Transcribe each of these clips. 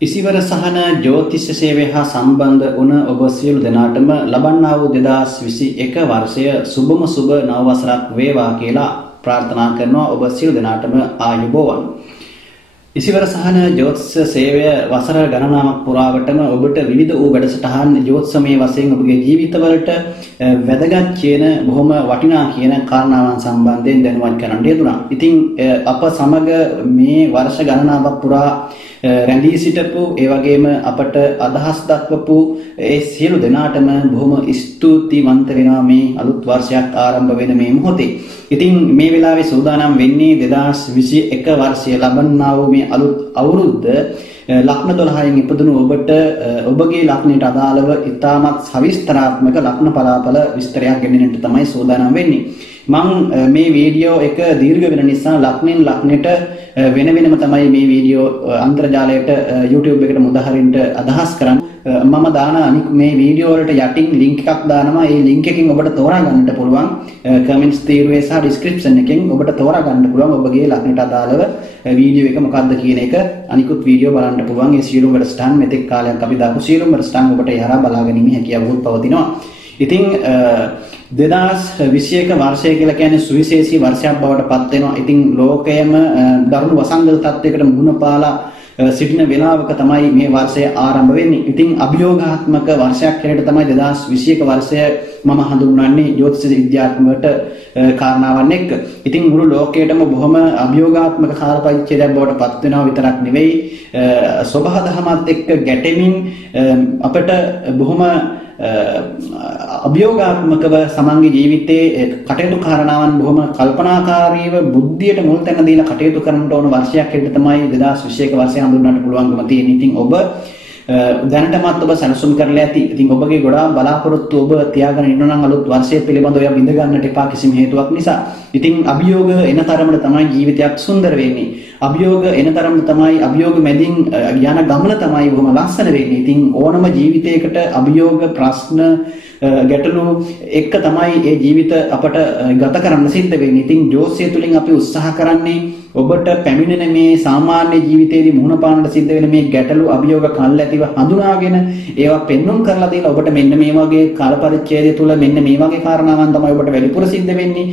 ඉසිවර සහන ජ්‍යොතිෂ සේවය හා සම්බන්ධ වුණ ඔබ සියලු දෙනාටම ලබන්නා වූ 2021 වර්ෂය සුබම සුබ නව වසරක් වේවා කියලා ප්‍රාර්ථනා කරනවා ඔබ සියලු දෙනාටම ආයුබෝවන්. ඉසිවර සහන ජ්‍යොතිෂ සේවය වසර ගණනාවක් පුරාවටම ඔබට විවිධ වූ වැඩසටහන් ජ්‍යොතිෂමය වශයෙන් ඔබගේ ජීවිතවලට වැදගත් කියන බොහොම වටිනා කියන කාරණාවන් සම්බන්ධයෙන් දැනුවත් කරන්න යෙදුණා. ඉතින් අප සමග මේ වර්ෂ ගණනාවක් පුරා රැඳී සිටපු ඒ වගේම අපට අදහස් දක්වපු ඒ සියලු දෙනාටම බොහොම ස්තුතිවන්ත වෙනවා මේ අලුත් වර්ෂයක් ආරම්භ වෙන මේ මොහොතේ. ඉතින් මේ වෙලාවේ සූදානම් වෙන්නේ 2021 වර්ෂය ලබන්නා වූ මේ අලුත් අවුරුද්ද ලග්න 12න් ඉපදුණු ඔබට ඔබගේ ලග්නයට අදාළව ඉතාමත් සවිස්තරාත්මක ලග්න පලාපල විස්තරයක් ගෙනෙන්නට තමයි සූදානම් වෙන්නේ. මම මේ වීඩියෝ එක දීර්ඝ වෙන නිසා ලග්නෙන් ලග්නෙට වෙන වෙනම තමයි මේ වීඩියෝ අන්තර්ජාලයට YouTube එකට මුදහරින්න අදහස් කරන්නේ. මම දාන අනික මේ වීඩියෝ වලට යටින් link එකක් දානවා. ඒ link එකෙන් ඔබට තෝරා ගන්නට පුළුවන්. comments තීරුවේ සහ description එකෙන් ඔබට තෝරා ගන්න පුළුවන් ඔබගේ ලග්නට අදාළව වීඩියෝ එක මොකක්ද කියන එක අනිකුත් වීඩියෝ බලන්න පුළුවන්. ඒ සියලුම වැඩසටහන් මෙතෙක් කාලයක් අපි දාපු සියලුම වැඩසටහන් ඔබට යහරා බලා ගැනීමේ හැකියාවක් පවතිනවා. ඉතින් 2021 වර්ෂය කියලා කියන්නේ සුවිශේෂී වර්ෂයක් බවට පත් වෙනවා. ඉතින් ලෝකයේම දරුණු වසංගත තත්යකට මුහුණ පාලා සිටින වේලාවක තමයි මේ වර්ෂය ආරම්භ වෙන්නේ. ඉතින් අභියෝගාත්මක වර්ෂයක් හැටියට තමයි 2021 වර්ෂය මම හඳුන්වන්නේ ජ්‍යොතිෂ විද්‍යාත්මකට කාරණාවන් එක්ක. ඉතින් මුළු ලෝකයේටම බොහොම අභියෝගාත්මක කාල පරිච්ඡේදයක් බවට පත් වෙනවා විතරක් නෙවෙයි සබහා දහමත් එක්ක ගැටෙමින් අපිට බොහොම අභියෝගාත්මකව සමන්ගේ ජීවිතයේ කටයුතු කාරණාවන් බොහොම කල්පනාකාරීව බුද්ධියට මුල් තැන දීලා කටයුතු කරන්න ඕන වර්ෂයක් හැටියට තමයි 2021 වර්ෂය හඳුන්වන්නට පුළුවන්කම තියෙන. ඉතින් ඔබ දැනටමත් ඔබ සැලසුම් කරලා ඇති. ඉතින් ඔබගේ ගොඩාක් බලාපොරොත්තු ඔබ තියාගෙන ඉන්න නම් අලුත් වර්ෂය පිළිබඳව ඔය බිඳ ගන්නට එපා කිසිම හේතුවක් නිසා. ඉතින් අභියෝග එන තරමට තමයි ජීවිතයක් සුන්දර වෙන්නේ. අභියෝග එන තරමට තමයි අභියෝග මැදින් යන ගමන තමයි බොහොම ලස්සන වෙන්නේ. ඉතින් ඕනම ජීවිතයකට අභියෝග ප්‍රශ්න ගැටලු එක්ක තමයි ඒ ජීවිත අපට ගත කරන්න සිද්ධ වෙන්නේ. ඉතින් ජෝතිෂය තුලින් අපි උත්සාහ කරන්නේ ඔබට පැමිණෙන මේ සාමාන්‍ය ජීවිතයේදී මුහුණ පාන්නට සිද්ධ වෙන මේ ගැටලු අභියෝග කල්ැතිව හඳුනාගෙන ඒවා පෙන්වුම් කරලා දීලා ඔබට මෙන්න මේ වගේ කාල පරිච්ඡේදය තුල මෙන්න මේ වගේ කාරණාවන් තමයි ඔබට වැඩිපුර සිද්ධ වෙන්නේ.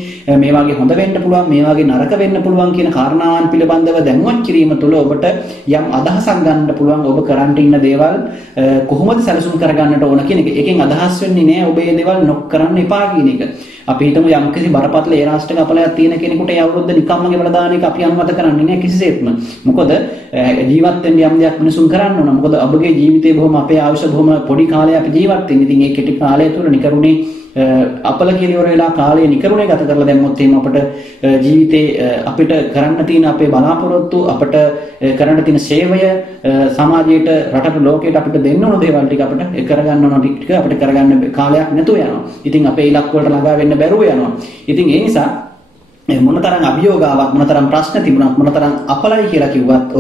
මේ වගේ හොඳ වෙන්න පුළුවන්, මේ වගේ නරක වෙන්න පුළුවන් කියන කාරණාවන් පිළිබඳව දැනුවත් කිරීම තුළ ඔබට යම් අදහසක් ගන්න පුළුවන්. ඔබ කරන්ට ඉන්න දේවල් කොහොමද සැලසුම් කරගන්නට ඕන කියන එක. එකෙන් අදහස් වෙන්නේ නෑ ඔබ මේ දේවල් නොක් කරන්න එපා කියන එක. අපි හිතමු යම් කිසි බරපතල ඒ රාෂ්ට්‍රික අපලයක් තියෙන කෙනෙකුට ඒ අවුරුද්ද නිකම්ම ගෙවලා දාන එක අපි අනුමත කරන්නේ නැහැ කිසිසේත්ම. මොකද ජීවත් වෙන්න යම් දෙයක් මිනිසුන් කරන්න ඕන. මොකද ඔබගේ ජීවිතේ බොහොම අපේ ආයුෂ බොහොම පොඩි කාලයක් අපි ජීවත් වෙන්නේ. ඉතින් මේ කෙටි කාලය තුළ නිකරුණේ අපල කියලා ඉවර වෙලා කාලය නිකරුණේ ගත කරලා දැම්මොත් එහෙනම් අපිට ජීවිතේ අපිට කරන්න තියෙන අපේ බලාපොරොත්තු අපිට කරන්න තියෙන සේවය සමාජයට රටට ලෝකයට අපිට දෙන්න ඕන දේවල් ටික අපිට කරගන්න ඕන ටික අපිට කරගන්න කාලයක් නැතුව යනවා. ඉතින් අපේ ඉලක්ක වලට ළඟා වෙන්න බැරුව යනවා. ඉතින් ඒ නිසා මොනතරම් අභියෝගාවක් මොනතරම් ප්‍රශ්න තිබුණත් මොනතරම් අපලයි කියලා කිව්වත්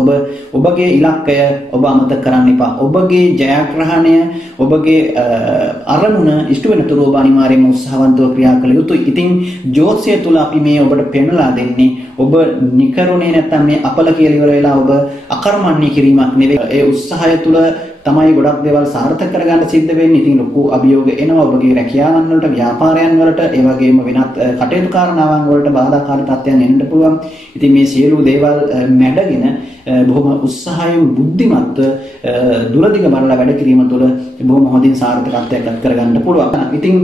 ඔබගේ ඉලක්කය ඔබ අමතක කරන්න එපා. ඔබගේ ජයග්‍රහණය ඔබගේ අරමුණ ඉෂ්ට වෙනතුරු ඔබ අනිවාර්යයෙන්ම උත්සාහවන්තව ක්‍රියා කළ යුතුයි. ඉතින් ජ්‍යොතිෂය තුල අපි මේ ඔබට පෙන්වලා දෙන්නේ ඔබ නිකරුණේ නැත්තම් මේ අපල කියලා ඉවර වෙලා ඔබ අකර්මණ්‍ය කිරීමක් නෙවෙයි. ඒ උත්සාහය තුල තමයි ගොඩක් දේවල් සාර්ථක කරගන්න සිද්ධ වෙන්නේ. ඉතින් ලොකු අභියෝග එනවා ඔබගේ රැකියාවන් වලට, ව්‍යාපාරයන් වලට, ඒ වගේම වෙනත් කටයුතු කාරණාවන් වලට බාධාකාරී තත්ත්වයන් එන්න පුළුවන්. ඉතින් මේ සියලු දේවල් මැඩගෙන බොහොම උත්සාහයෙන් බුද්ධිමත්ව දුරදිග බලලා වැඩ කිරීම තුළ බොහොම හොඳින් සාර්ථකත්වයක් ගත කරගන්න පුළුවන්. ඉතින්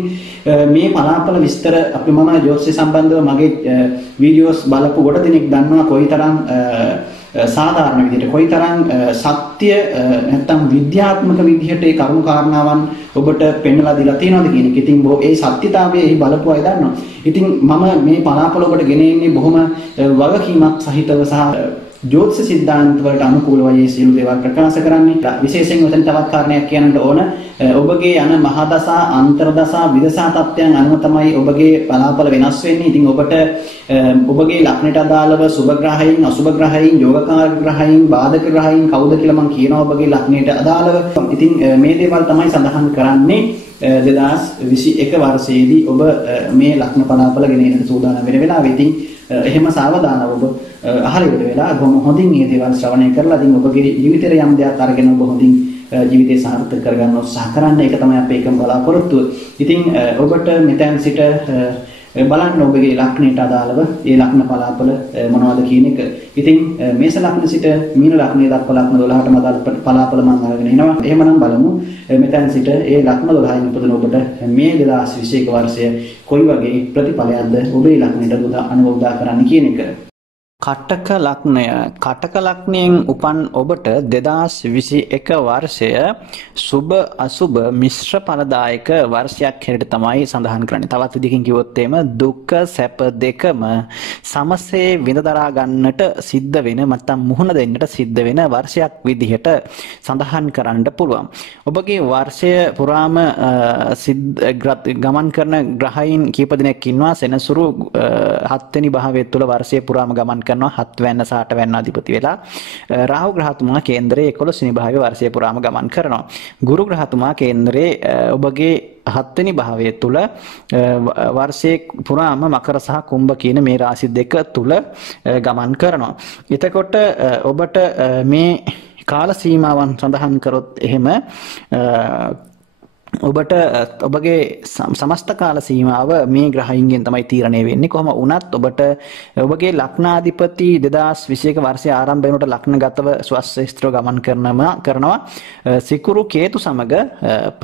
මේ පලාපල විස්තර අපි මම ජ්‍යොතිෂය සම්බන්ධව මගේ වීඩියෝස් බලපු කොට දෙනෙක් දන්නවා කොයිතරම් සාධාරණ විදිහට කොයිතරම් සත්‍ය නැත්නම් විද්‍යාත්මක විදිහට ඒ කරුණු කාරණාවන් ඔබට පෙන්වලා දීලා තියෙනවද කියන එක. ඉතින් ඒ සත්‍යතාවයේ එහි බලපු අය දන්නවා. ඉතින් මම මේ පලාපල ඔබට ගෙන එන්නේ බොහොම වගකීමක් සහිතව සහ ජ්‍යොතිෂ සිද්ධාන්ත වලට අනුකූලව මේ සියලු දේවල් ප්‍රකාශ කරන්නේ. විශේෂයෙන් උතන තවත් කාරණයක් කියන්නට ඕන. ඔබගේ යන මහා දසා, අන්තර දසා, විදසා තත්ත්වයන් අනුව තමයි ඔබගේ බලාපල වෙනස් වෙන්නේ. ඉතින් ඔබට ඔබගේ ලග්නයට අදාළව සුභ ග්‍රහයන්, අසුභ ග්‍රහයන්, යෝගකාරක ග්‍රහයන්, බාධක ග්‍රහයන් කවුද කියලා මම කියනවා ඔබගේ ලග්නයට අදාළව. ඉතින් මේ දේවල් තමයි සඳහන් කරන්නේ. 2021 වර්ෂයේදී ඔබ මේ ලග්න පලාපල ගෙන එන්නට සූදානම් වෙන වෙලාවෙ ඉතින් එහෙම සාවධානව ඔබ අහලෙට වෙලා බොහොම හොඳින් මේ දේවල් ශ්‍රවණය කරලා ඉතින් ඔබගේ ජීවිතේ යම් දෙයක් අරගෙන ඔබ හොඳින් ජීවිතේ සාර්ථක කරගන්න උත්සාහ කරන්න. ඒක තමයි අපේ එකම බලාපොරොත්තුව. ඉතින් ඔබට මෙතෙන් සිට බලන්න ඔබගේ ලග්නයට අදාළව ඒ ලග්න පලාපල මොනවද කියන එක. ඉතින් මේෂ ලග්න සිට මීන ලග්නය දක්වා ලග්න 12ටම අදාළ පලාපල මම අරගෙන එනවා. එහෙමනම් බලමු මෙතෙන් සිට ඒ ලග්න 12න් උපදින ඔබට මේ 2021 වර්ෂය කොයි වගේ ප්‍රතිඵලයක්ද ඔබේ ලග්නයට අනුභව කරන්න කියන එක. කටක ලග්නය කටක ලග්නයෙන් උපන් ඔබට 2021 වර්ෂය සුබ අසුබ මිශ්‍ර ඵලදායක වර්ෂයක් හැටියට තමයි සඳහන් කරන්නේ. තවත් විදිහකින් කිව්වොත් එහෙම දුක්ඛ සැප දෙකම සමසේ විඳ දරා ගන්නට සිද්ධ වෙන නැත්නම් මුහුණ දෙන්නට සිද්ධ වෙන වර්ෂයක් විදිහට සඳහන් කරන්න පුළුවන්. ඔබගේ වර්ෂය පුරාම ගමන් කරන ග්‍රහයින් කීප දෙනෙක් ඉන්නවා. සෙනසුරු 7 වෙනි භාවය තුළ වර්ෂය පුරාම ගමන් කරනවා 7 වැන්න සහ 8 වැන්න අධිපති වෙලා. රාහු ග්‍රහතුමා කේන්දරයේ 11 වෙනි භාවයේ වර්ෂය පුරාම ගමන් කරනවා. ගුරු ග්‍රහතුමා කේන්දරයේ ඔබගේ 7 වෙනි භාවය තුල වර්ෂයේ පුරාම මකර සහ කුම්භ කියන මේ රාශි දෙක තුල ගමන් කරනවා. එතකොට ඔබට මේ කාල සීමාවන් සඳහන් කරොත් එහෙම ඔබට ඔබගේ සමස්ත කාල සීමාව මේ ග්‍රහයින්ගෙන් තමයි තීරණය වෙන්නේ. කොහොම වුණත් ඔබට ඔබගේ ලග්නාධිපති 2021 වර්ෂයේ ආරම්භ වෙනකොට ලග්නගතව ස්වස්ථ ගමන් කරනවා. සිකුරු කේතු සමග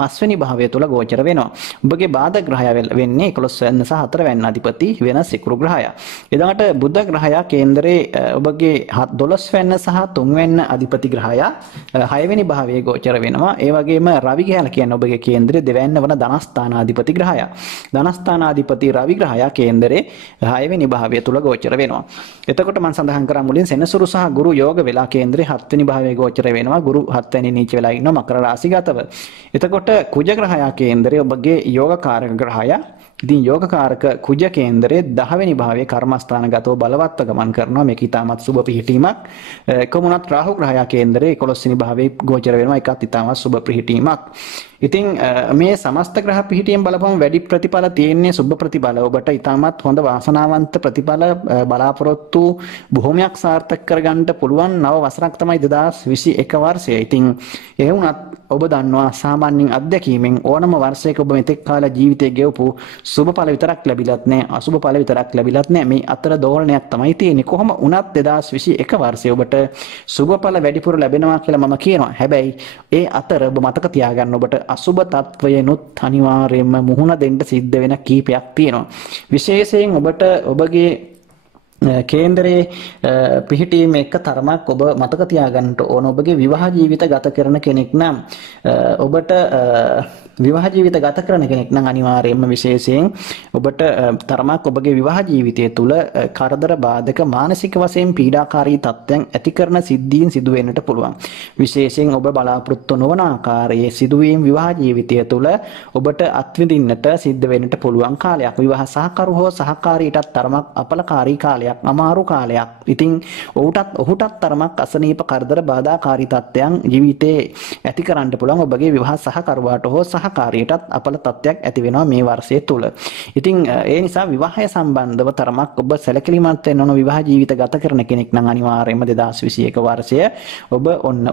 5 වෙනි භාවය තුල ගෝචර වෙනවා. ඔබගේ බාධක ග්‍රහය වෙන්නේ 11 වෙනි සහ 4 වෙනි අධිපති වෙන සිකුරු ග්‍රහය. එදාට බුධ ග්‍රහය කේන්දරේ ඔබගේ 12 වෙනි සහ 3 වෙනි අධිපති ග්‍රහය 6 වෙනි භාවයේ ගෝචර වෙනවා. ඒ වගේම රවි ග්‍රහය කියන්නේ ඔබගේ කේන්දරයේ දෙවැන්න වන ධනස්ථානාධිපති ග්‍රහය. ධනස්ථානාධිපති රවි ග්‍රහය කේන්දරේ 6 වෙනි භාවය තුල ගෝචර වෙනවා. එතකොට මම සඳහන් කරා මුලින් සෙනසුරු සහ ගුරු යෝග වෙලා කේන්දරේ 7 වෙනි භාවයේ ගෝචර වෙනවා. ගුරු 7 වෙනි නීච වෙලා ඉන්නවා මකර රාශිගතව. එතකොට කුජ ග්‍රහය කේන්දරේ ඔබගේ යෝගකාරක ග්‍රහය. ඉතින් යෝගකාරක කුජ කේන්දරයේ 10 වෙනි භාවයේ කර්මස්ථානගතව බලවත්ව ගමන් කරනවා. මේක ඊටමත් සුබ පිහිටීමක්. කොමුණත් රාහු ග්‍රහය කේන්දරයේ 11 වෙනි භාවයේ ගෝචර වෙනවා. ඒකත් ඊටමත් සුබ පිහිටීමක්. ඉතින් මේ සමස්ත ග්‍රහ පිහිටියෙන් බලපුවම වැඩි ප්‍රතිඵල තියෙන්නේ සුබ ප්‍රතිඵල. ඔබට ඊටමත් හොඳ වාසනාවන්ත ප්‍රතිඵල බලාපොරොත්තු බොහොමයක් සාර්ථක කරගන්න පුළුවන් නව වසරක් තමයි 2021 වර්ෂය. ඉතින් ඒ වුණත් ඔබ දන්නවා සාමාන්‍යයෙන් අත්දැකීමෙන් ඕනම වර්ෂයක ඔබ මෙතෙක් කාල ජීවිතේ ගෙවපු සුබ ඵල විතරක් ලැබිලත් නැහැ, අසුබ ඵල විතරක් ලැබිලත් නැහැ. මේ අතර දෝලනයක් තමයි තියෙන්නේ. කොහොම වුණත් 2021 වර්ෂයේ ඔබට සුබ ඵල වැඩිපුර ලැබෙනවා කියලා මම කියනවා. හැබැයි ඒ අතර ඔබ මතක තියාගන්න ඔබට අසුබ තත්වයනොත් අනිවාර්යයෙන්ම මුහුණ දෙන්න සිද්ධ වෙන කීපයක් තියෙනවා. විශේෂයෙන් ඔබට ඔබගේ කේන්දරයේ පිහිටීම එක තරමක් ඔබ මතක තියාගන්න ඕන. ඔබගේ විවාහ ජීවිත ගත කරන කෙනෙක් නම් ඔබට විවාහ ජීවිත ගත කරන කෙනෙක් නම් අනිවාර්යයෙන්ම විශේෂයෙන් ඔබට තරමක් ඔබගේ විවාහ ජීවිතය තුළ කරදර බාධක මානසික වශයෙන් පීඩාකාරී තත්ත්වයන් ඇති කරන සිද්ධීන් සිදු වෙන්නට පුළුවන්. විශේෂයෙන් ඔබ බලාපොරොත්තු නොවන ආකාරයේ සිදුවීම් විවාහ ජීවිතය තුළ ඔබට අත්විඳින්නට සිද්ධ වෙන්නට පුළුවන් කාලයක්. විවාහ සහකරු හෝ සහකාරීටත් තරමක් අපලකාරී කාලයක්, අමාරු කාලයක්. ඉතින් ඔහුටත් තරමක් අසනීප කරදර බාධාකාරී තත්ත්වයන් ජීවිතේ ඇති කරන්න පුළුවන්. ඔබගේ විවාහ සහකරුවාට හෝ සහකාරියටත් අපල තත්ත්වයක් ඇති වෙනවා මේ වර්ෂය තුල. ඉතින් ඒ නිසා විවාහය සම්බන්ධව තරමක් ඔබ සැලකිලිමත් වෙන්න ඕන. විවාහ ජීවිත ගත කරන කෙනෙක් නම් අනිවාර්යයෙන්ම 2021 වර්ෂය ඔබ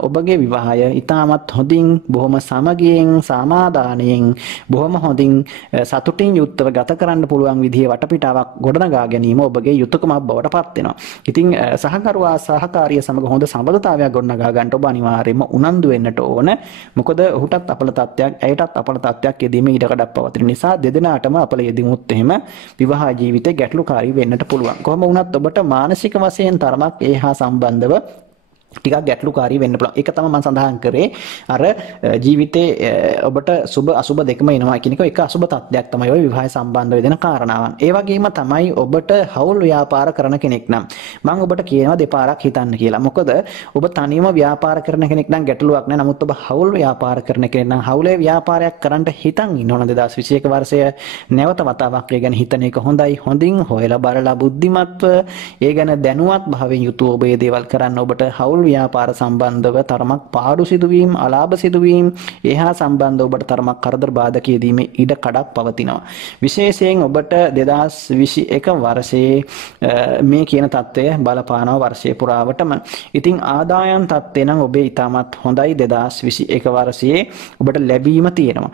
ඔබගේ විවාහය ඉතාමත් හොඳින්, බොහොම සමගියෙන්, සමාදානයෙන්, බොහොම හොඳින් සතුටින් යුක්තව ගත කරන්න පුළුවන් විදිහේ වටපිටාවක් ගොඩනගා ගැනීම ඔබගේ යුතුයකමක් බවට පත් වෙනවා. ඉතින් සහකරුවා සහකාරිය සමග හොඳ සම්බන්ධතාවයක් ගොඩනගා ගන්නට ඔබ අනිවාර්යයෙන්ම උනන්දු වෙන්නට ඕන. මොකද ඔහුටත් අපල තත්ත්වයක්, ඇයටත් අපල තත්ත්වයක් යෙදීම ඉඩකඩක් පවතින නිසා දෙදෙනාටම අපල යෙදිමුත් එහෙම විවාහ ජීවිතේ ගැටලුකාරී වෙන්නට පුළුවන්. කොහොම වුණත් ඔබට මානසික වශයෙන් තරමක් ඒ හා සම්බන්ධව ටිකක් ගැටලුකාරී වෙන්න පුළුවන්. ඒක තමයි මම සඳහන් කරේ. අර ජීවිතේ ඔබට සුබ අසුබ දෙකම එනවා කියන එක අසුබ තත්ත්වයක් තමයි ඔය විවාහය සම්බන්ධව වෙන කාරණාවන්. ඒ වගේම තමයි ඔබට හවුල් ව්‍යාපාර කරන කෙනෙක් නම් මම ඔබට කියනවා දෙපාරක් හිතන්න කියලා. මොකද ඔබ තනියම ව්‍යාපාර කරන කෙනෙක් නම් ගැටලුවක් නෑ. නමුත් ඔබ හවුල් ව්‍යාපාර කරන කෙනෙක් නම් හවුලේ ව්‍යාපාරයක් කරන්න හිතන් ඉන්න ඕන. 2021 වර්ෂය නැවත වතාවක් ඒ ගැන හිතන එක හොඳයි. හොඳින් හොයලා බලලා බුද්ධිමත්ව ඒ ගැන දැනුවත් භාවයෙන් යුතුව ඔබ මේ දේවල් කරන්න. ඔබට හවුල් ව්‍යාපාර සම්බන්ධව තරමක් පාඩු සිදුවීම් අලාභ සිදුවීම් එහා සම්බන්ධව ඔබට තරමක් කරදර බාධක යෙදීමේ ඉඩ කඩක් පවතිනවා. විශේෂයෙන් ඔබට 2021 වර්ෂයේ මේ කියන තත්ත්වය බලපානවා වර්ෂය පුරාවටම. ඉතින් ආදායම් තත්ත්වය නම් ඔබේ ඉතාමත් හොඳයි 2021 වර්ෂයේ ඔබට ලැබීම තියෙනවා.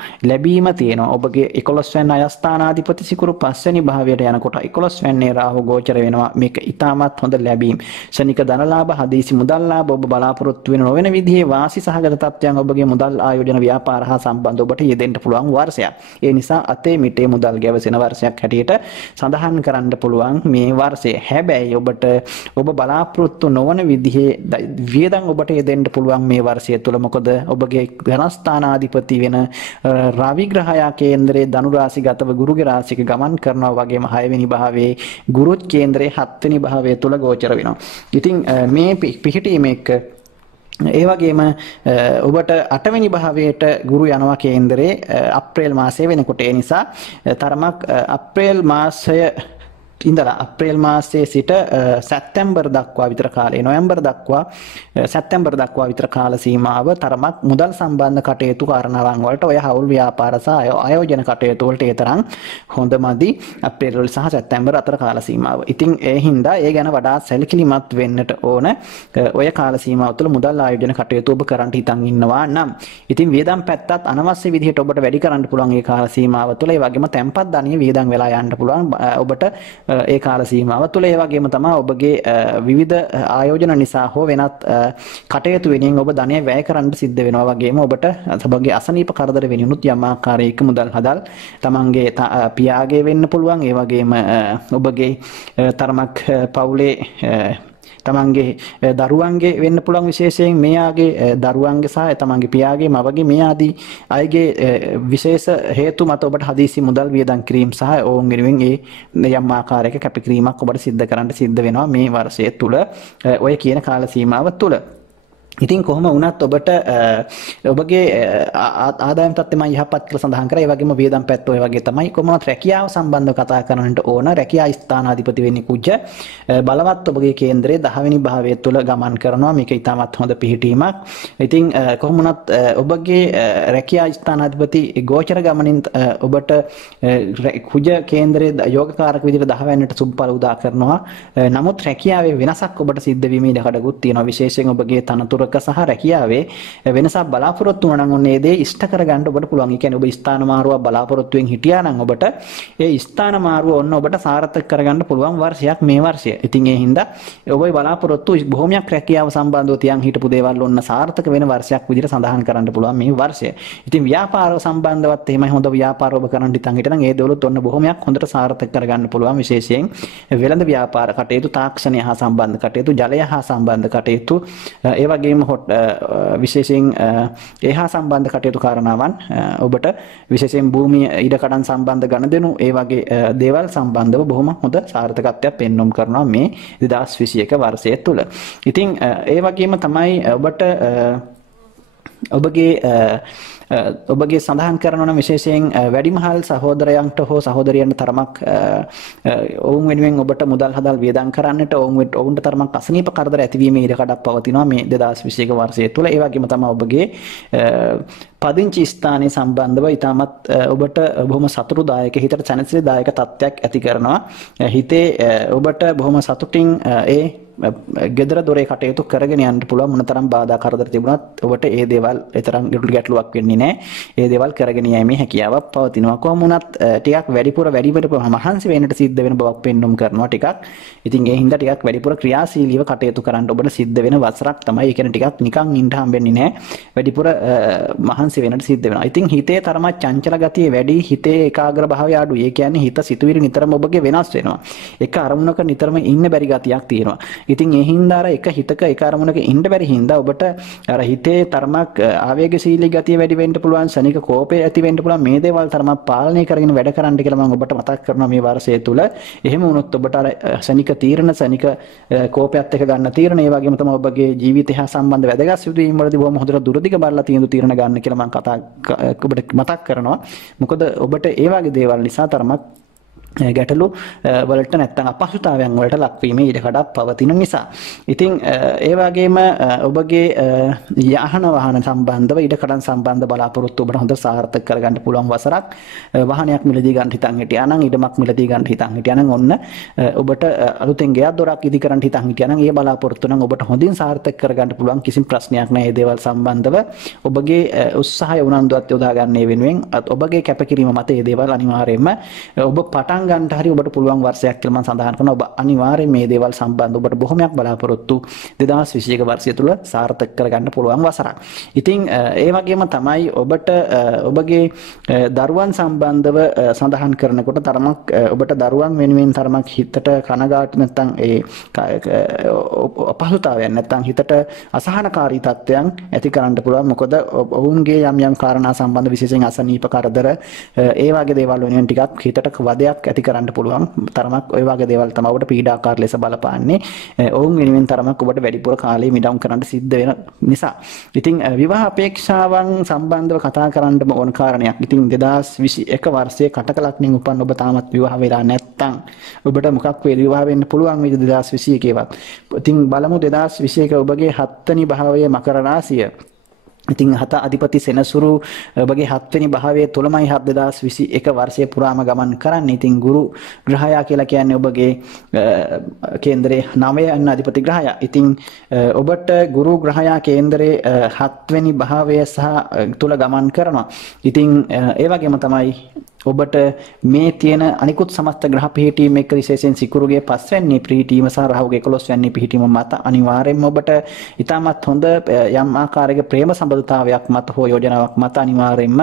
ඔබගේ 11 වෙනි අයස්ථානාධිපති සිකුරු 5 වෙනි භාවයට යනකොට 11 වෙනි රාහු ගෝචර වෙනවා. මේක ඉතාමත් හොඳ ලැබීම්. ශනික ධනලාභ, හදිසි මුදල් ලාභ, ඔබ බලාපොරොත්තු වෙන නොවන විදිහේ වාසි සහගත තත්ත්වයන් ඔබගේ මුදල් ආයෝජන ව්‍යාපාර හා සම්බන්ධ ඔබට යෙදෙන්න පුළුවන් වර්ෂයක්. ඒ නිසා අතේ මිටේ මුදල් ගැවසෙන වර්ෂයක් හැටියට සඳහන් කරන්න පුළුවන් මේ වර්ෂය. හැබැයි ඔබ බලාපොරොත්තු නොවන විදිහේ වියදම් ඔබට යෙදෙන්න පුළුවන් මේ වර්ෂය තුල. මොකද ඔබගේ ධනස්ථානාධිපති වෙන රවි ග්‍රහයා කේන්දරයේ ධනු රාශිගතව ගුරුගේ රාශියක ගමන් කරනවා වගේම 6 වෙනි භාවයේ ගුරුත් කේන්දරයේ 7 වෙනි භාවය තුල ගෝචර වෙනවා. ඉතින් මේ පිහිටීම එක්ක ඒ වගේම ඔබට 8 වෙනි භාවයට ගුරු යනවා කේන්දරේ අප්‍රේල් මාසයේ වෙනකොට. ඒ නිසා තරමක් අප්‍රේල් මාසය ඉඳලා අප්‍රේල් මාසයේ සිට සැප්තැම්බර් දක්වා විතර කාලේ නොවැම්බර් දක්වා සැප්තැම්බර් දක්වා විතර කාල සීමාව තරමක් මුදල් සම්බන්ධ කටයුතු කාරණාවන් වලට ඔය හවුල් ව්‍යාපාර සහ ආයෝජන කටයුතු වලට ඒ තරම් හොඳමදි අප්‍රේල් වල සහ සැප්තැම්බර් අතර කාල සීමාව. ඉතින් ඒ හින්දා ඒ ගැන වඩාත් සැලකිලිමත් වෙන්නට ඕන. ඔය කාල සීමාව තුළ මුදල් ආයෝජන කටයුතු ඔබ කරන්න හිතන් ඉන්නවා නම් ඉතින් වියදම් පැත්තත් අනවශ්‍ය විදිහට ඔබට වැඩි කරන්න පුළුවන් ඒ කාල සීමාව තුළ. ඒ වගේම තැන්පත් ධනිය වියදම් වෙලා යන්න පුළුවන් ඔබට ඒ කාල සීමාව තුළ. ඒ වගේම තමයි ඔබගේ විවිධ ආයෝජන නිසා හෝ වෙනත් කටයුතු වෙනින් ඔබ ධනය වැය කරන්න සිද්ධ වෙනවා. වගේම ඔබට ඔබගේ අසනීප කරදර වෙනිනුත් යම් ආකාරයක මුදල් හදල් තමන්ගේ පියාගේ වෙන්න පුළුවන්. ඒ වගේම ඔබගේ තරමක් පවුලේ තමන්ගේ දරුවන්ගේ වෙන්න පුළුවන්. විශේෂයෙන් මෙයාගේ දරුවන්ගේ සහ තමන්ගේ පියාගේ මවගේ මේ ආදී අයගේ විශේෂ හේතු මත ඔබට හදිසි මුදල් වියදම් කිරීම සහ ඔවුන් වෙනුවෙන් ඒ යම් ආකාරයක කැපකිරීමක් ඔබට සිද්ධ කරන්න සිද්ධ වෙනවා මේ වර්ෂය තුල ඔය කියන කාල සීමාව තුල. ඉතින් කොහොම වුණත් ඔබට ඔබගේ ආදායම් තත්ත්වය මම යහපත් කියලා සඳහන් කරා. ඒ වගේම වියදම් පැත්ත ඔය වගේ තමයි. කොහොමවත් රැකියාව සම්බන්ධව කතා කරන්නට ඕන. රැකියා ස්ථානාධිපති වෙන්නේ කුජ බලවත් ඔබගේ කේන්දරයේ 10 වෙනි භාවය තුල ගමන් කරනවා. මේක ඉතාමත් හොඳ පිහිටීමක්. ඉතින් කොහොම වුණත් ඔබගේ රැකියා ස්ථානාධිපති ගෝචර ගමනින් ඔබට කුජ කේන්දරයේ යෝගකාරක විදිහට 10 වෙනිට සුබඵල උදා කරනවා. නමුත් රැකියාවේ වෙනසක් ඔබට සිද්ධ වීමේ ඉඩකඩකුත් තියෙනවා. විශේෂයෙන් ඔබගේ තනතුරක සහ රැකියාවේ වෙනසක් බලාපොරොත්තු වුණා නම් ඔන්නේ දේ ඉෂ්ට කරගන්න ඔබට පුළුවන්. ඒ කියන්නේ ඔබ ස්ථාන මාරුවක් බලාපොරොත්තුෙන් හිටියා නම් ඔබට ඒ ස්ථාන මාරුව ඔන්න ඔබට සාර්ථක කරගන්න පුළුවන් වර්ෂයක් මේ වර්ෂය. ඉතින් ඒ හින්දා ඔබේ බලාපොරොත්තු බොහොමයක් රැකියාව සම්බන්ධව තියන් හිටපු දේවල් ඔන්න සාර්ථක වෙන වර්ෂයක් විදිහට සඳහන් කරන්න පුළුවන් මේ වර්ෂය. ඉතින් ව්‍යාපාර සම්බන්ධවත් එහෙමයි හොඳ ව්‍යාපාර ඔබ කරන්න හිතන් හිටනම් ඒ දේවලුත් ඔන්න බොහොමයක් හොඳට සාර්ථක කරගන්න පුළුවන්. විශේෂයෙන් වෙළඳ ව්‍යාපාර කටයුතු, තාක්ෂණය හා සම්බන්ධ කටයුතු, ජලය හා සම්බන්ධ කටයුතු, ඒ වගේම විශේෂයෙන් ඒහා සම්බන්ධ කටයුතු කාරණාවන් ඔබට විශේෂයෙන් භූමිය ඉඩකඩම් සම්බන්ධ ගනුදෙනු ඒ වගේ දේවල් සම්බන්ධව බොහොම හොඳ සාර්ථකත්වයක් පෙන්වුම් කරනවා මේ 2021 වර්ෂය තුල. ඉතින් ඒ වගේම තමයි ඔබට ඔබගේ සඳහන් කරනවා විශේෂයෙන් වැඩිමහල් සහෝදරයන්ට හෝ සහෝදරියන්ට තරමක් ඔවුන් වෙනුවෙන් ඔබට මුදල් හදල් වියදම් කරන්නට ඔවුන්ට තරමක් අසනීප කරදර ඇතිවීමේ ඉඩකඩක් පවතිනවා මේ 2021 වර්ෂය තුළ. ඒ වගේම තමයි ඔබගේ පදිංචි ස්ථානයේ සම්බන්ධව ඉතාමත් ඔබට බොහොම සතුටුදායක හිතට සැනසෙලිදායක තත්ත්වයක් ඇති කරනවා. හිතේ ඔබට බොහොම සතුටින් ඒ ගෙදර දොරේ කටයුතු කරගෙන යන්න පුළුවන්. මොනතරම් බාධා කරදර තිබුණත් ඔබට ඒ දේවල් තරම් ගැටලුවක් වෙන්නේ නැහැ. ඒ දේවල් කරගෙන යීමේ හැකියාවක් පවතිනවා. කොහොම වුණත් ටිකක් වැඩිපුර මහන්සි වෙන්නට සිද්ධ වෙන බවක් පෙන්වුම් කරනවා ටිකක්. ඉතින් ඒ හින්දා ටිකක් වැඩිපුර ක්‍රියාශීලීව කටයුතු කරන්න ඔබට සිද්ධ වෙන වසරක් තමයි. ඒ කියන්නේ ටිකක් නිකන් ඉන්න හම්බෙන්නේ නැහැ. වැඩිපුර මහන්සි වෙන්නට සිද්ධ වෙනවා. ඉතින් හිතේ තරමක් චංචල ගතිය වැඩි, හිතේ ඒකාග්‍ර භාවය අඩුයි. ඒ කියන්නේ හිත සිතුවිලි නිතරම ඔබගේ වෙනස් වෙනවා. එක අරමුණක නිතරම ඉන්න බැරි ගතියක් තියෙනවා. ඉතින් ඒ හින්දා එක හිතක එක අරමුණක ඉන්න බැරි හින්දා ඔබට අර හිතේ තරමක් ආවේගශීලී ගතිය වැඩි වෙන්න පුළුවන්, ශනික කෝපය ඇති වෙන්න පුළුවන්. මේ දේවල් තරමක් පාලනය කරගෙන වැඩ කරන්න කියලා මම ඔබට මතක් කරනවා මේ වර්ෂය තුල. එහෙම වුණොත් ඔබට අර ශනික තීරණ, ශනික කෝපයත් එක්ක ගන්න තීරණ, ඒ වගේම තමයි ඔබගේ ජීවිතය හා සම්බන්ධ වැදගත් සිදුවීම් වලදී බොහොම හොඳට දුරදිග බලලා තීරණ ගන්න කියලා මම ඔබට මතක් කරනවා. මොකද ඔබට ඒ වගේ දේවල් නිසා තරමක් ගැටලු වලට නැත්තම් අපහසුතාවයන් වලට ලක්වීමේ ඉඩකඩක් පවතින නිසා. ඉතින් ඒ වගේම ඔබගේ යාන වාහන සම්බන්ධව ඉඩකඩම් සම්බන්ධ බලාපොරොත්තු ඔබට හොඳ සාර්ථක කරගන්න පුළුවන් වසරක්. වාහනයක් මිලදී ගන්න හිතන් හිටියා නම් ඉඩමක් මිලදී ගන්න හිතන් හිටියා නම් ඔන්න ඔබට අලුතෙන් ගෙයක් දොරක් ඉදි කරන්න හිතන් හිටියා නම් ඒ බලාපොරොත්තු නම් ඔබට හොඳින් සාර්ථක කරගන්න පුළුවන් කිසිම ප්‍රශ්නයක් නැහැ. මේ දේවල් සම්බන්ධව ඔබගේ උත්සාහය උනන්දුවත් යොදා ගන්න වෙනුවෙන් ඔබගේ කැපකිරීම මත මේ දේවල් අනිවාර්යයෙන්ම ඔබ පටන් ගන්නට හරි ඔබට පුළුවන් වර්ෂයක් කියලා මම සඳහන් කරනවා. ඔබ අනිවාර්යයෙන් මේ දේවල් සම්බන්ධව ඔබට බොහොමයක් බලාපොරොත්තු 2021 වර්ෂය තුල සාර්ථක කරගන්න පුළුවන් වසරක්. ඉතින් ඒ වගේම තමයි ඔබට ඔබගේ දරුවන් සම්බන්ධව සඳහන් කරනකොට තරමක් ඔබට දරුවන් වෙනුවෙන් තරමක් හිතට කනගාටු නැත්නම් ඒ අපහසුතාවයන් නැත්නම් හිතට අසහනකාරී තත්ත්වයන් ඇති කරන්න පුළුවන්. මොකද ඔවුන්ගේ යම් කාරණා සම්බන්ධ විශේෂයෙන් අසනීප කරදර ඒ වගේ දේවල් වෙනුවෙන් ටිකක් හිතට වදයක් ඇති කරන්න පුළුවන්. තරමක් ඔය වගේ දේවල් තමයි ඔබට පීඩාකාර ලෙස බලපාන්නේ. ඔවුන් වෙනුවෙන් තරමක් ඔබට වැඩිපුර කාලය මිඩම් කරන්න සිද්ධ වෙන නිසා. ඉතින් විවාහ අපේක්ෂාවන් සම්බන්ධව කතා කරන්න ඕන කාරණයක්. ඉතින් 2021 වර්ෂයේ කටක ලග්නෙන් උපන් ඔබ තාමත් විවාහ වෙලා නැත්නම් ඔබට මොකක් වේද විවාහ වෙන්න පුළුවන් වේද 2021 වත්. ඉතින් බලමු 2021 ඔබගේ 7 වෙනි භාවයේ මකර රාශිය. ඉතින් 7 අධිපති සෙනසුරු ඔබගේ 7 වෙනි භාවයේ තුලමයි 2021 වර්ෂයේ පුරාම ගමන් කරන්නේ. ඉතින් ගුරු ග්‍රහයා කියලා කියන්නේ ඔබගේ කේන්දරයේ 9 යන අධිපති ග්‍රහයා. ඉතින් ඔබට ගුරු ග්‍රහයා කේන්දරයේ 7 වෙනි භාවය සහ තුල ගමන් කරනවා. ඉතින් ඒ වගේම තමයි ඔබට මේ තියෙන අනිකුත් සමස්ත ග්‍රහ පිහිටීම් එක්ක විශේෂයෙන් සිකුරුගේ 5 වැනි පිහිටීම සහ රාහුගේ 11 වැනි පිහිටීම මත අනිවාර්යයෙන්ම ඔබට ඊටමත් හොඳ යම් ආකාරයක ප්‍රේම සම්බන්ධතාවයක් මත හෝ යෝජනාවක් මත අනිවාර්යයෙන්ම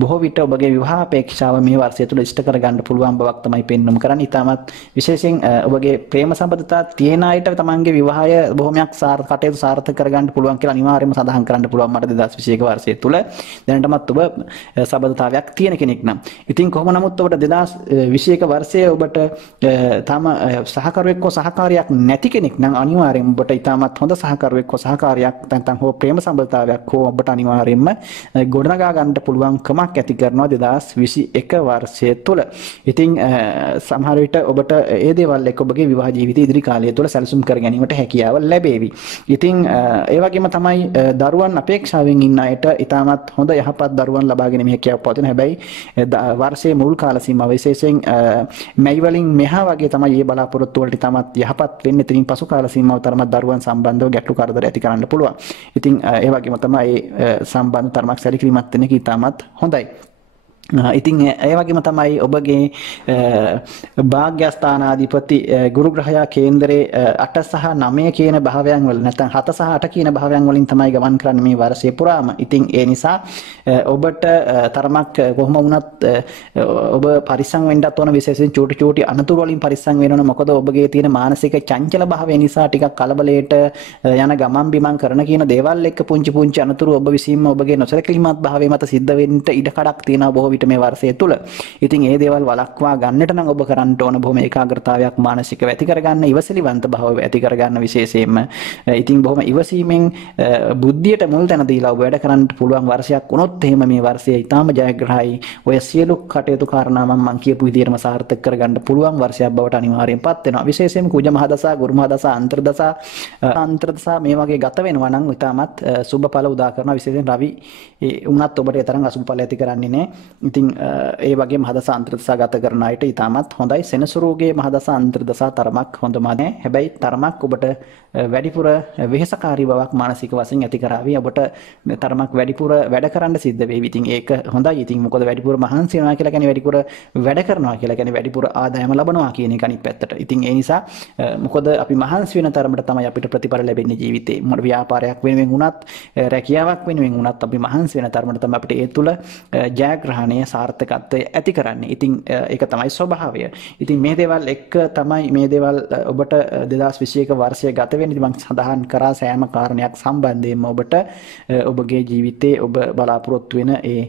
බොහෝ විට ඔබගේ විවාහ අපේක්ෂාව මේ වර්ෂය තුළ ඉෂ්ට කරගන්න පුළුවන් බවක් තමයි පෙන්වන්න කරන්නේ. ඊටමත් විශේෂයෙන් ඔබගේ ප්‍රේම සම්බන්ධතාව තියෙන අයට තමන්ගේ විවාහය බොහොමයක් කටයුතු සාර්ථක කරගන්න පුළුවන් කියලා අනිවාර්යයෙන්ම සඳහන් කරන්න පුළුවන් මට 2021 වර්ෂය තුළ. දැනටමත් ඔබ සම්බන්ධතාවයක් තියෙන කෙනෙක්. ඉතින් කොහොම නමුත් ඔබට 2021 වර්ෂයේ ඔබට තම සහකරුවෙක් හෝ සහකාරියක් නැති කෙනෙක් නම් අනිවාර්යයෙන්ම ඔබට ඉතාමත් හොඳ සහකරුවෙක් හෝ සහකාරියක් නැත්නම් හෝ ප්‍රේම සම්බන්ධතාවයක් හෝ ඔබට අනිවාර්යයෙන්ම ගොඩනගා ගන්නට පුළුවන් කමක් ඇති කරනවා 2021 වර්ෂය තුළ. ඉතින් සමහර විට ඔබට ඒ දේවල් එක්ක ඔබගේ විවාහ ජීවිතය ඉදිරි කාලය තුළ සැලසුම් කර ගැනීමට හැකියාව ලැබේවි. ඉතින් ඒ වගේම තමයි දරුවන් අපේක්ෂාවෙන් ඉන්න අයට ඉතාමත් හොඳ යහපත් දරුවන් ලබා ගැනීම හැකියාව පවතින. හැබැයි වර්ෂයේ මුල් කාල සීමාව විශේෂයෙන් මැයි වලින් මෙහා වගේ තමයි මේ බලාපොරොත්තු වලට තමත් යහපත් වෙන්නේ. ඉතින් පසු කාල සීමාව තරමක් දරුවන් සම්බන්ධව ගැටලු කරදර ඇති කරන්න පුළුවන්. ඉතින් ඒ වගේම තමයි සම්බන්ධ තරමක් සැලකිලිමත් වෙන එක ඉතාමත් හොඳයි. ඉතින් ඒ වගේම තමයි ඔබගේ භාග්‍යස්ථානාධිපති ගුරු ග්‍රහයා කේන්දරේ 8 සහ 9 කියන භාවයන් වල නැත්නම් 7 සහ 8 කියන භාවයන් වලින් තමයි ගමන් කරන්නේ මේ වර්ෂය පුරාම. ඉතින් ඒ නිසා ඔබට තරමක් කොහොම වුණත් ඔබ පරිස්සම් වෙන්නත් ඕන. විශේෂයෙන් චූටි අනතුරු වලින් පරිස්සම් වෙන්න ඕන. මොකද ඔබගේ තියෙන මානසික චංචල භාවය නිසා ටිකක් කලබලයට යන ගමන් බිමන් කරන කියන දේවල් එක්ක පුංචි අනතුරු ඔබ විසින්ම ඔබගේ නොසලකීමත් භාවය මත සිද්ධ වෙන්න ඉඩ කඩක් තියෙනවා බොහෝ විට මේ වර්ෂය තුල. ඉතින් ඒ දේවල් වළක්වා ගන්නට නම් ඔබ කරන්න ඕන බොහොම ඒකාග්‍රතාවයක් මානසිකව ඇති කරගන්න, ඉවසිලිවන්ත භාවය ඇති කරගන්න විශේෂයෙන්ම. ඉතින් බොහොම ඉවසීමෙන් බුද්ධියට මුල් තැන දීලා ඔබ වැඩ කරන්න පුළුවන් වර්ෂයක් වුණොත් එහෙම මේ වර්ෂය ඊටාම ජයග්‍රහයි. ඔය සියලු කටයුතු කාරණාවන් මම කියපු විදිහටම සාර්ථක කරගන්න පුළුවන් වර්ෂයක් බවට අනිවාර්යෙන් පත් වෙනවා. විශේෂයෙන්ම කුජ මහදසා, ගුරු මහදසා, අන්තර්දසා මේ වගේ ගත වෙනවා නම් ඊටමත් සුබඵල උදා කරනවා. විශේෂයෙන් රවි උනත් ඔබට ඒ තරම් අසුබඵල ඇති කරන්නේ නැහැ. ඉතින් ඒ වගේ මහදසා අන්තර්දසා ගත කරන අයට ඊටමත් හොඳයි. සෙනසුරුගේ මහදසා අන්තර්දසා තරමක් හොඳම නැහැ. හැබැයි තරමක් ඔබට වැඩිපුර වෙහෙසකාරී බවක් මානසික වශයෙන් ඇති කරાવી. ඔබට තරමක් වැඩිපුර වැඩ කරන්න සිද්ධ වෙයි. ඉතින් ඒක හොඳයි. ඉතින් මොකද වැඩිපුර මහන්සි වෙනවා කියලා කියන්නේ වැඩිපුර වැඩ කරනවා කියලා කියන්නේ වැඩිපුර ආදායම ලබනවා කියන එක අනිත් පැත්තට. ඉතින් ඒ නිසා මොකද අපි මහන්සි වෙන තරමට තමයි අපිට ප්‍රතිඵල ලැබෙන්නේ ජීවිතේ. මොන ව්‍යාපාරයක් වෙනුවෙන් වුණත්, රැකියාවක් වෙනුවෙන් වුණත් අපි මහන්සි වෙන තරමට තමයි අපිට ඒ තුල ජයග්‍රහණය සාර්ථකත්වය ඇති කරන්නේ. ඉතින් ඒක තමයි ස්වභාවය. ඉතින් මේ දේවල් එක්ක තමයි මේ දේවල් ඔබට 2021 වර්ෂය ගත වෙන්නේ. මම සඳහන් කරා සෑම කාරණයක් සම්බන්ධයෙන්ම ඔබට ඔබගේ ජීවිතේ ඔබ බලාපොරොත්තු වෙන ඒ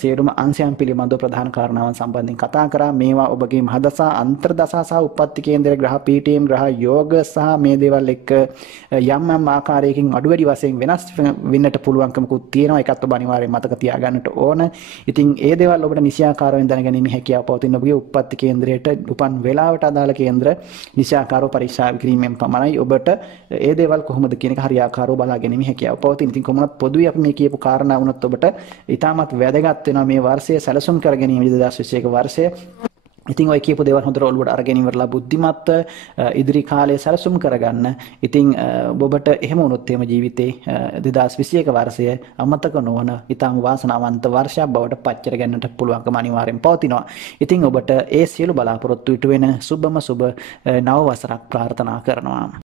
සියලුම අංශයන් පිළිබඳව ප්‍රධාන කාරණාවන් සම්බන්ධයෙන් කතා කරා. මේවා ඔබගේ මහදසා, අන්තර්දසා සහ උප්පත්ති කේන්දර ග්‍රහ පීඨයෙන් ග්‍රහ යෝග සහ මේ දේවල් එක්ක යම් ආකාරයකින් අඩු වැඩි වශයෙන් වෙනස් වෙන්නට පුළුවන්කමකුත් තියෙනවා. ඒකත් ඔබ අනිවාර්යෙන් මතක තියාගන්නට ඕන. ඉතින් ඒ දේවල් ඔබට නිසියාකාරව දැනගැනීමේ හැකියාව පවතින ඔබගේ උප්පත්ති කේන්ද්‍රයට උපන් වේලාවට අදාළ කේන්ද්‍ර නිසියාකාරව පරීක්ෂා කිරීමෙන් පමණයි ඔබට ඒ දේවල් කොහොමද කියන එක හරියාකාරව බලා ගැනීමේ හැකියාව පවතින. ඉතින් කොහොමවත් පොදුවේ අපි මේ කියපු කාරණා වුණත් ඔබට ඉතාමත් වැදගත් වෙනවා මේ වර්ෂය සැලසුම් කර ගැනීම 2021 වර්ෂය. ඉතින් ඔය කියපු දේවල් හොඳට ඔළුවට අරගෙන ඉවරලා බුද්ධිමත් ඉදිරි කාලය සැලසුම් කරගන්න. ඉතින් ඔබට එහෙම වුණොත් එහෙම ජීවිතේ 2021 වර්ෂය අමතක නොවන ඉතාම වාසනාවන්ත වර්ෂයක් බවට පත් කර ගන්නට පුළුවන්කම අනිවාර්යෙන් පවතිනවා. ඉතින් ඔබට ඒ සියලු බලාපොරොත්තු ඉටු වෙන සුබම සුබ නව වසරක් ප්‍රාර්ථනා කරනවා.